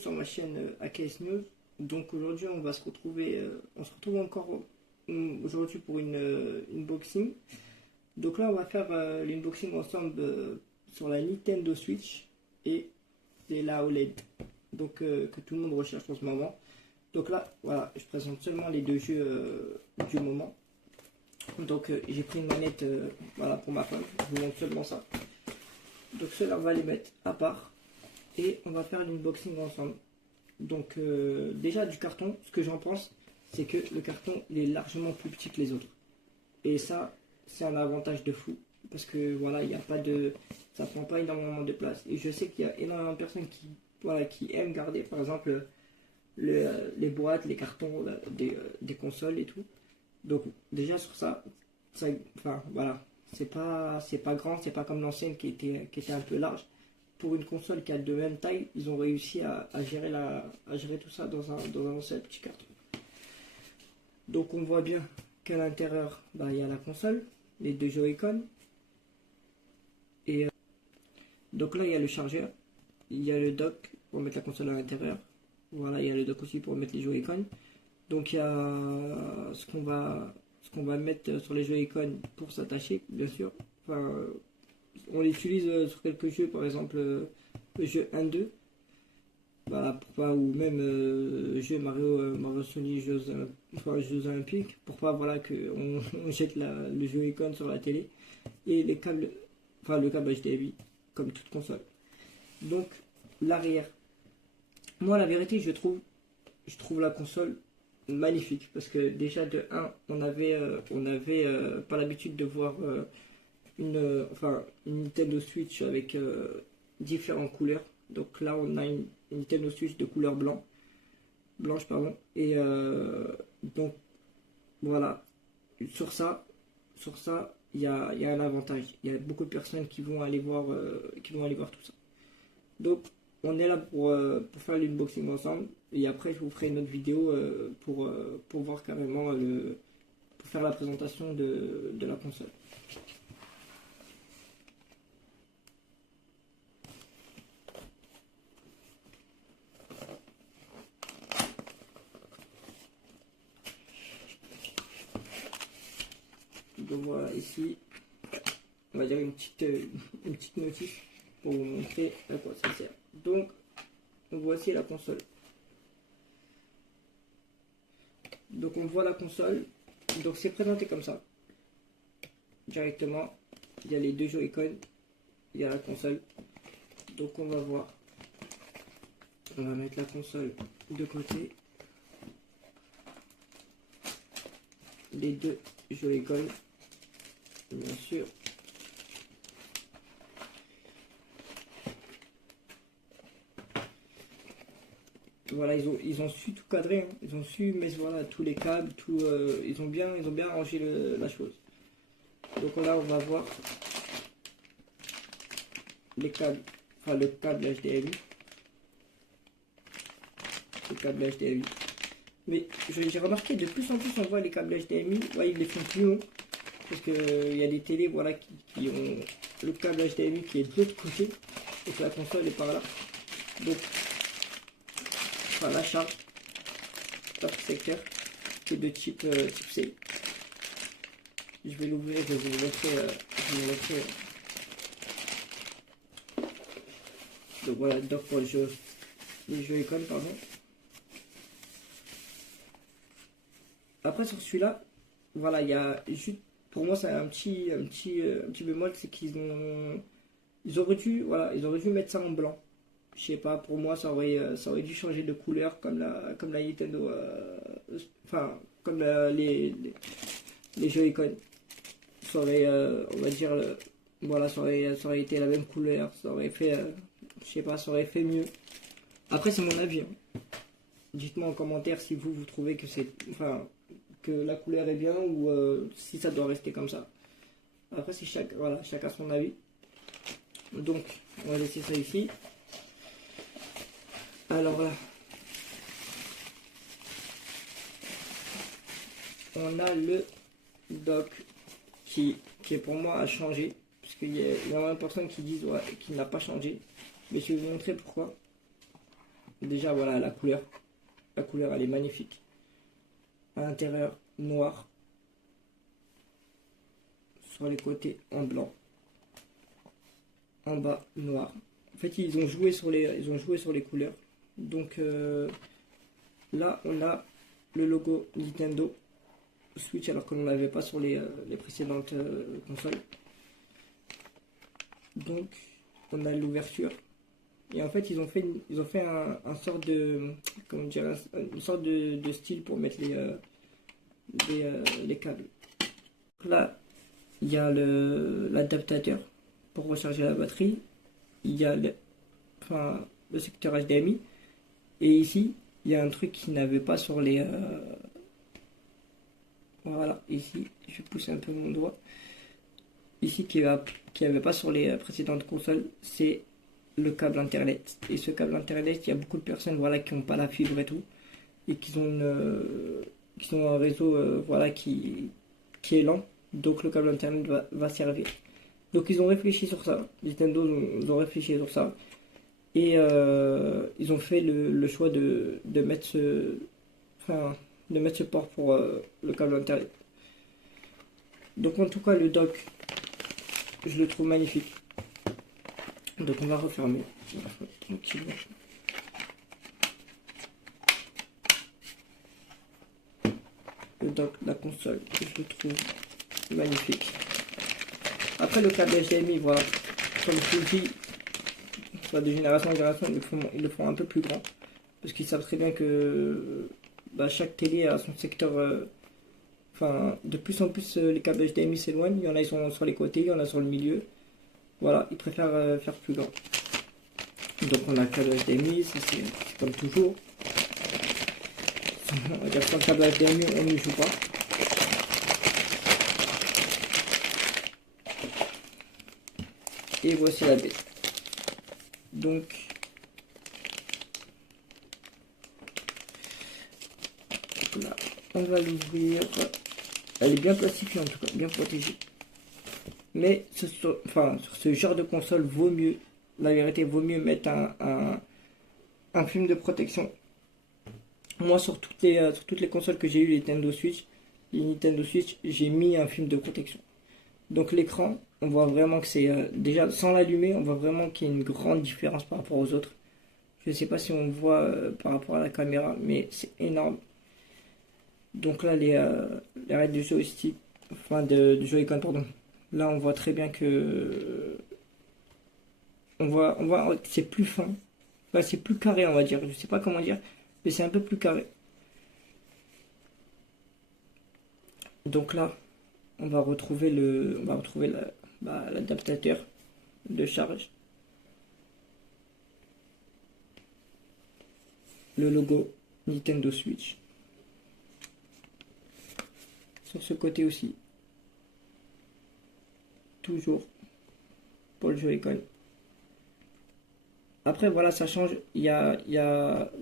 sur ma chaîne AKS News. Donc aujourd'hui on se retrouve encore aujourd'hui pour une unboxing. Donc là on va faire l'unboxing ensemble sur la Nintendo Switch et la OLED. Donc que tout le monde recherche en ce moment. Donc là voilà, je présente seulement les deux jeux du moment. Donc j'ai pris une manette voilà, pour ma femme, je vous montre seulement ça. Donc ceux-là on va les mettre à part et on va faire l'unboxing ensemble. Donc déjà du carton, ce que j'en pense, c'est que le carton il est largement plus petit que les autres. Et ça, c'est un avantage de fou. Parce que voilà, il n'y a pas de. Ça prend pas énormément de place. Et je sais qu'il y a énormément de personnes qui aiment garder par exemple les boîtes, les cartons des consoles et tout. Donc déjà sur ça enfin voilà, c'est pas grand, c'est pas comme l'ancienne qui était un peu large. Pour une console qui a de même taille, ils ont réussi à gérer tout ça dans un seul petit carton. Donc on voit bien qu'à l'intérieur, il y a la console, les deux Joy-Con. Et donc là il y a le chargeur, il y a le dock pour mettre la console à l'intérieur. Voilà, il y a le dock aussi pour mettre les Joy-Con. Donc il y a ce qu'on va mettre sur les Joy-Con pour s'attacher, bien sûr. Enfin, on l'utilise sur quelques jeux, par exemple le jeu 1-2. Voilà, ou même jeu Mario Sonic, Jeux Olympiques, pour pas voilà, qu'on jette le Joy-Con sur la télé. Et les câbles, le câble HDMI, comme toute console. Donc l'arrière. Moi la vérité je trouve la console magnifique parce que déjà de 1 on avait pas l'habitude de voir une Nintendo Switch avec différentes couleurs. Donc là on a une Nintendo Switch de couleur blanche pardon. Et donc voilà, sur ça il y a un avantage. Il y a beaucoup de personnes qui vont aller voir tout ça. Donc on est là pour faire l'unboxing ensemble. Et après je vous ferai une autre vidéo pour voir carrément pour faire la présentation de la console. Donc voilà, ici on va dire une petite notice pour vous montrer à quoi ça sert. Donc voici la console. Donc on voit la console. Donc c'est présenté comme ça. Directement, il y a les deux Joy-Con, il y a la console. Donc on va voir. On va mettre la console de côté. Les deux Joy-Con, bien sûr. Voilà, ils ont su tout cadrer, hein. Ils ont su mettre voilà, tous les câbles, ils ont bien arrangé la chose. Donc là on va voir les câbles, le câble HDMI. Le câble HDMI. Mais j'ai remarqué de plus en plus on voit les câbles HDMI, ils les font plus longs. Parce qu'il y a des télés voilà, qui ont le câble HDMI qui est de l'autre côté et que la console est par là. Donc la charge, par secteur, qui est de type C. Je vais l'ouvrir, je vais vous montrer. Donc voilà, dock pour les Joy-Con, pardon. Après sur celui-là, voilà, il y a juste, pour moi c'est un petit bémol, c'est qu'ils auraient dû mettre ça en blanc. Je sais pas, pour moi ça aurait dû changer de couleur comme la Nintendo, comme les Joy-Con. Ça aurait, on va dire, voilà, ça aurait été la même couleur, ça aurait fait, je sais pas, ça aurait fait mieux. Après c'est mon avis, hein. Dites-moi en commentaire si vous trouvez que que la couleur est bien ou si ça doit rester comme ça. Après c'est chacun son avis. Donc on va laisser ça ici. Alors là, on a le dock qui pour moi a changé, parce qu'il y a énormément de personnes qui disent qu'il n'a pas changé, mais je vais vous montrer pourquoi. Déjà voilà la couleur. La couleur elle est magnifique. À l'intérieur noir. Sur les côtés en blanc. En bas noir. En fait ils ont joué sur les couleurs. Donc là on a le logo Nintendo Switch alors que l'on n'avait pas sur les précédentes consoles. Donc on a l'ouverture et en fait ils ont fait un sort de, comment dire, une sorte de style pour mettre les câbles. Donc là il y a l'adaptateur pour recharger la batterie, il y a le secteur HDMI et ici il y a un truc qui n'avait pas sur les voilà, ici je pousse un peu mon doigt, ici qui avait pas sur les précédentes consoles, c'est le câble internet. Et ce câble internet, il y a beaucoup de personnes voilà qui n'ont pas la fibre et tout et qui ont un réseau voilà qui est lent, donc le câble internet va servir. Donc ils ont réfléchi sur ça, Nintendo ils ont réfléchi sur ça et ils ont fait le choix de mettre ce port pour le câble internet. Donc en tout cas le dock je le trouve magnifique. Donc on va refermer tranquillement. Le dock de la console je le trouve magnifique. Après le câble HDMI, voilà, comme je vous dis, de génération en génération ils le font un peu plus grand parce qu'ils savent très bien que chaque télé a son secteur. De plus en plus les câbles HDMI s'éloignent, il y en a ils sont sur les côtés, il y en a sur le milieu. Voilà, ils préfèrent faire plus grand. Donc on a le câble HDMI, ça c'est comme toujours. On va dire sans le câble HDMI on n'y joue pas. Et voici la bête. Donc là, on va l'ouvrir. Elle est bien plastifiée en tout cas, bien protégée. Mais sur ce genre de console, vaut mieux, la vérité, vaut mieux mettre un film de protection. Moi, sur toutes les consoles que j'ai eu, les Nintendo Switch, j'ai mis un film de protection. Donc l'écran, on voit vraiment que c'est, déjà sans l'allumer, on voit vraiment qu'il y a une grande différence par rapport aux autres. Je ne sais pas si on voit par rapport à la caméra, mais c'est énorme. Donc là, les raids du joystick, du Joy-Con, pardon. Là, on voit très bien que on voit que c'est plus fin. Là, c'est plus carré, on va dire. Je sais pas comment dire, mais c'est un peu plus carré. Donc là, on va retrouver l'adaptateur de charge. Le logo Nintendo Switch. Sur ce côté aussi. Toujours pour le Joy-Con. Après voilà, ça change.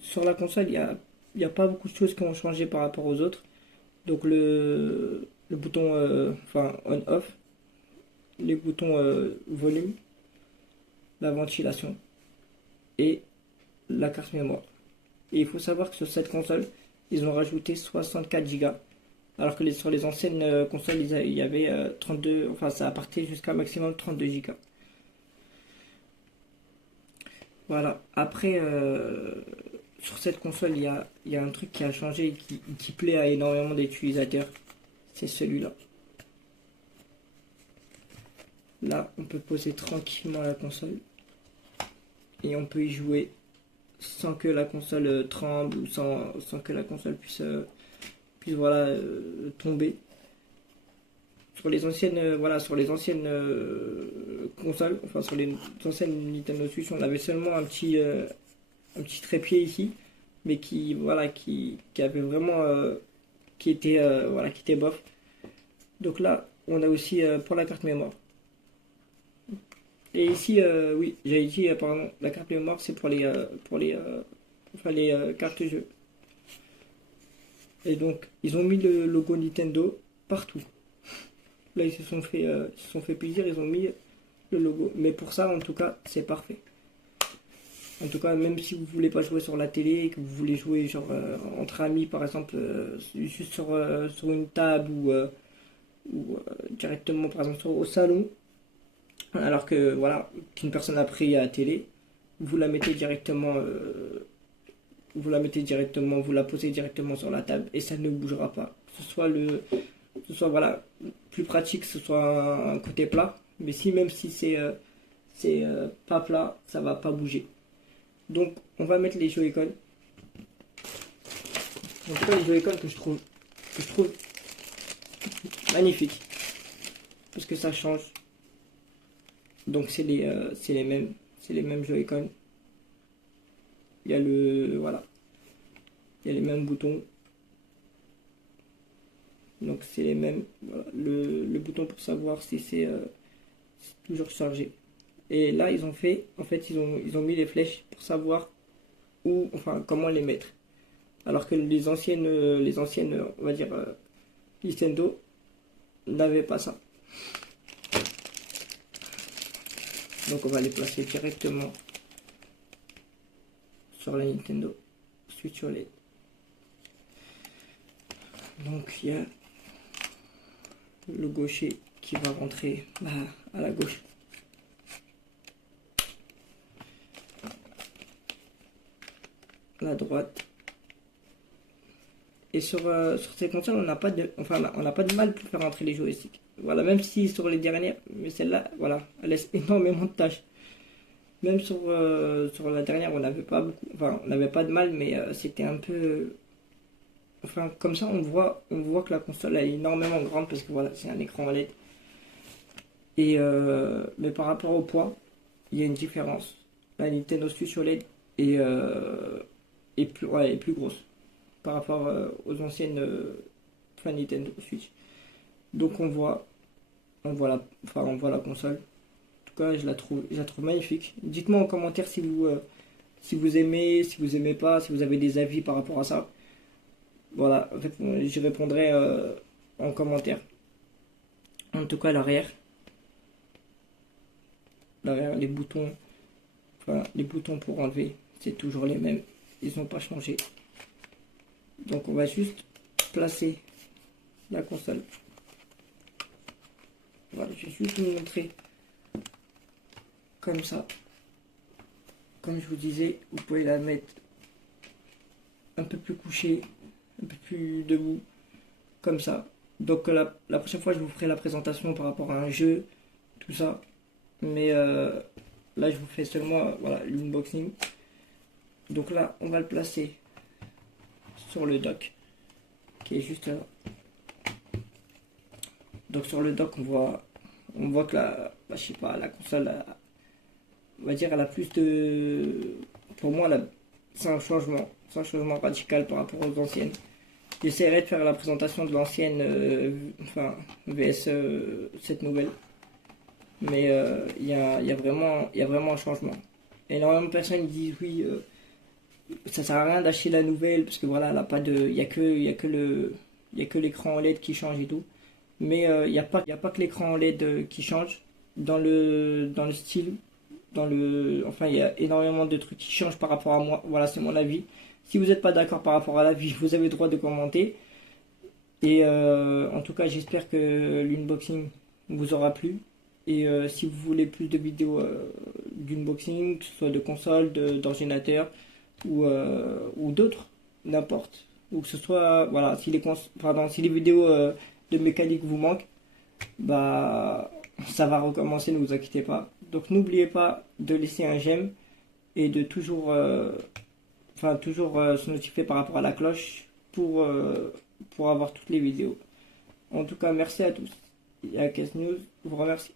Sur la console, il y a pas beaucoup de choses qui ont changé par rapport aux autres. Donc le bouton on/off, les boutons volume, la ventilation et la carte mémoire. Et il faut savoir que sur cette console, ils ont rajouté 64 Go. Alors que sur les anciennes consoles, il y avait 32, enfin ça partait jusqu'à un maximum 32 Go. Voilà. Après, sur cette console, il y a un truc qui a changé et qui plaît à énormément d'utilisateurs. C'est celui-là. Là, on peut poser tranquillement la console. Et on peut y jouer sans que la console tremble ou sans que la console puisse voilà, tomber. Sur les anciennes consoles, enfin sur les anciennes Nintendo Switch, on avait seulement un petit trépied ici, mais qui avait vraiment qui était bof. Donc là, on a aussi pour la carte mémoire. Et ici, oui, j'avais dit, pardon, la carte mémoire, c'est pour les cartes jeux. Et donc, ils ont mis le logo Nintendo partout. Là, ils se sont fait plaisir, ils ont mis le logo. Mais pour ça, en tout cas, c'est parfait. En tout cas, même si vous voulez pas jouer sur la télé et que vous voulez jouer genre entre amis par exemple, juste sur une table ou directement par exemple au salon, alors que voilà, qu'une personne a pris à la télé, vous la mettez directement, vous la posez directement sur la table et ça ne bougera pas. Que ce soit voilà, plus pratique, que ce soit un côté plat, mais si même si c'est pas plat, ça va pas bouger. Donc on va mettre les Joy-Con. En tout cas les Joy-Con que je trouve magnifiques parce que ça change. Donc c'est les mêmes Joy-Con. Il y a voilà, il y a les mêmes boutons. Donc c'est les mêmes. Voilà. Le bouton pour savoir si c'est toujours chargé. Et là ils ont fait, en fait ils ont mis les flèches pour savoir où, enfin comment les mettre. Alors que les anciennes, on va dire Nintendo n'avaient pas ça. Donc on va les placer directement sur la Nintendo Switch OLED. Donc il y a le gaucher qui va rentrer à la gauche. La droite. Et sur ces consoles, on n'a pas de mal pour faire rentrer les joysticks. Voilà, même si sur les dernières, mais celle-là, voilà, elle laisse énormément de tâches. Même sur la dernière, on n'avait pas beaucoup, enfin, on n'avait pas de mal, mais c'était un peu, enfin, comme ça, on voit que la console elle est énormément grande parce que voilà, c'est un écran OLED. Et mais par rapport au poids, il y a une différence. La Nintendo Switch OLED est plus grosse par rapport aux anciennes Nintendo Switch. Donc on voit la console. En tout cas, je la trouve magnifique. Dites-moi en commentaire si vous aimez, si vous aimez pas, si vous avez des avis par rapport à ça. Voilà, j'y répondrai en commentaire. En tout cas, l'arrière, les boutons pour enlever, c'est toujours les mêmes. Ils n'ont pas changé. Donc on va juste placer la console. Voilà, je vais juste vous montrer comme ça. Comme je vous disais, vous pouvez la mettre un peu plus couchée, un peu plus debout, comme ça. Donc la prochaine fois, je vous ferai la présentation par rapport à un jeu, tout ça. Mais là, je vous fais seulement voilà, l'unboxing. Donc là, on va le placer sur le dock, qui est juste là. Donc sur le dock, on voit que je sais pas, la console, on va dire, elle a plus de, pour moi, c'est un changement radical par rapport aux anciennes. J'essaierai de faire la présentation de l'ancienne, VS cette nouvelle. Mais il y a vraiment un changement. Énormément de personnes disent oui, ça sert à rien d'acheter la nouvelle parce que voilà, elle a pas de, il y a que l'écran OLED qui change et tout. Mais il n'y a pas que l'écran OLED qui change. Dans le style, il y a énormément de trucs qui changent par rapport à moi. Voilà, c'est mon avis. Si vous n'êtes pas d'accord par rapport à l'avis, vous avez le droit de commenter. Et en tout cas, j'espère que l'unboxing vous aura plu. Et si vous voulez plus de vidéos d'unboxing, que ce soit de console, d'ordinateur ou d'autres, n'importe. Ou que ce soit, voilà, si les vidéos de mécanique vous manquent, bah ça va recommencer, ne vous inquiétez pas. Donc n'oubliez pas de laisser un j'aime et de toujours se notifier par rapport à la cloche pour avoir toutes les vidéos. En tout cas, merci à tous. Et à Casse News vous remercie.